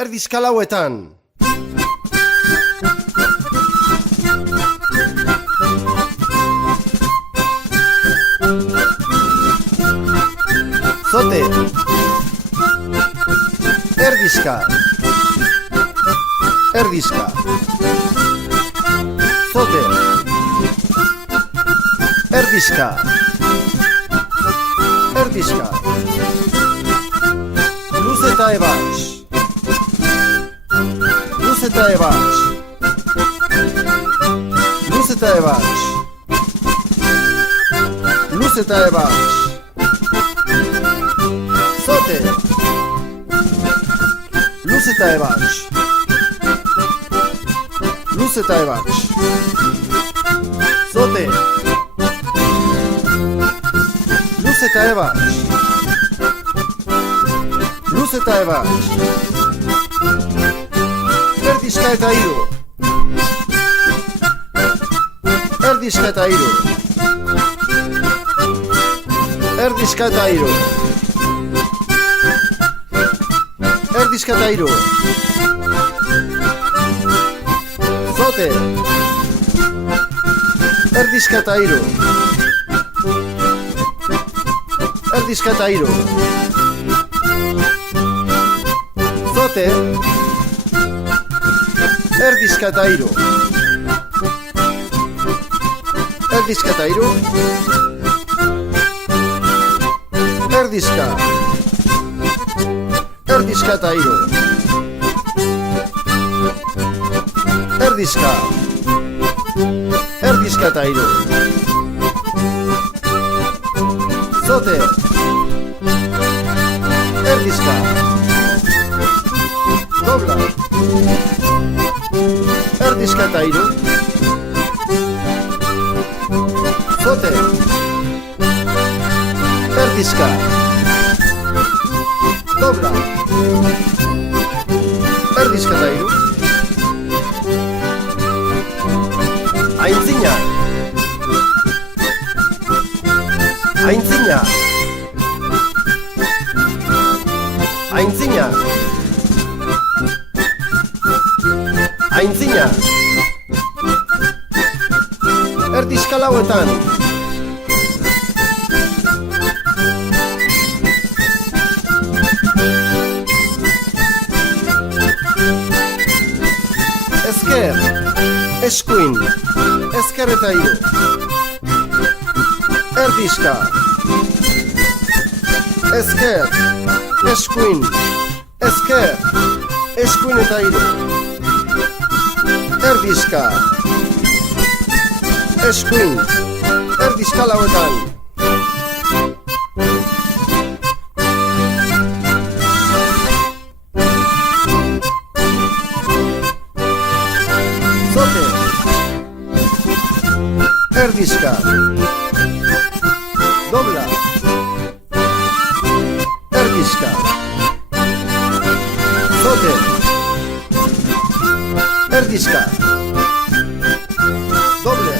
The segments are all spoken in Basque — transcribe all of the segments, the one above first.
erdizka lauetan. Zote, erdizka, erdizka. Zote, erdizka, erdizka. Luz eta ebats, luz eta ebats, luz eta ebats, luz eta ebats. Zote, luz eta ebats, luz eta ebats. Zote, luz eta ebats, luz eta ebats. Erdizka eta hiru, erdizka eta hiru, erdizka eta hiru, erdizka eta hiru. Zote, erdizka eta hiru, erdizka eta hiru. Zote, erdizka eta hiru, erdizka eta hiru. Erdizka, erdizka eta hiru, erdizka, erdizka eta hiru. Zote, erdizka, dobla, erdizka eta hiru. Zote, erdizka, dobla, erdizka eta hiru. Aintzina, aintzina, aintzina, aintzina. Erdizka lauetan. Ezker, eskuin, ezker eta hiru. Erdizka, ezker, eskuin, ezker, eskuin eta hiru. Erdizka, eskuin, erdizka lauetan. Zote, erdizka, dobla, erdizka. Zote, erdizka, doble,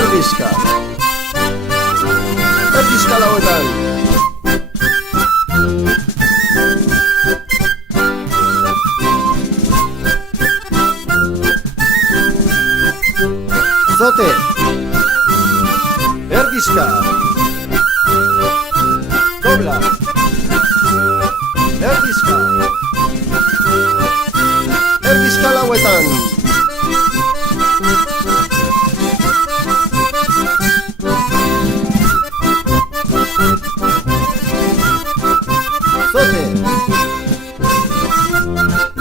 erdizka, erdizka lauetan. Zote, erdizka, dobla, erdizka, erdizka lauetan. Zote,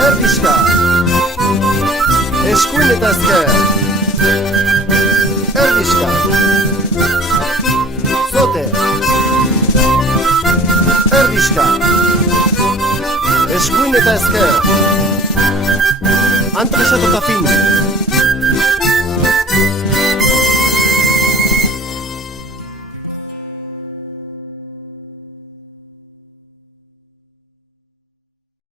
erdizka, eskuin eta ezker. Erdizka, zote, erdizka, eskuin eta ezker. Antresatu eta fin.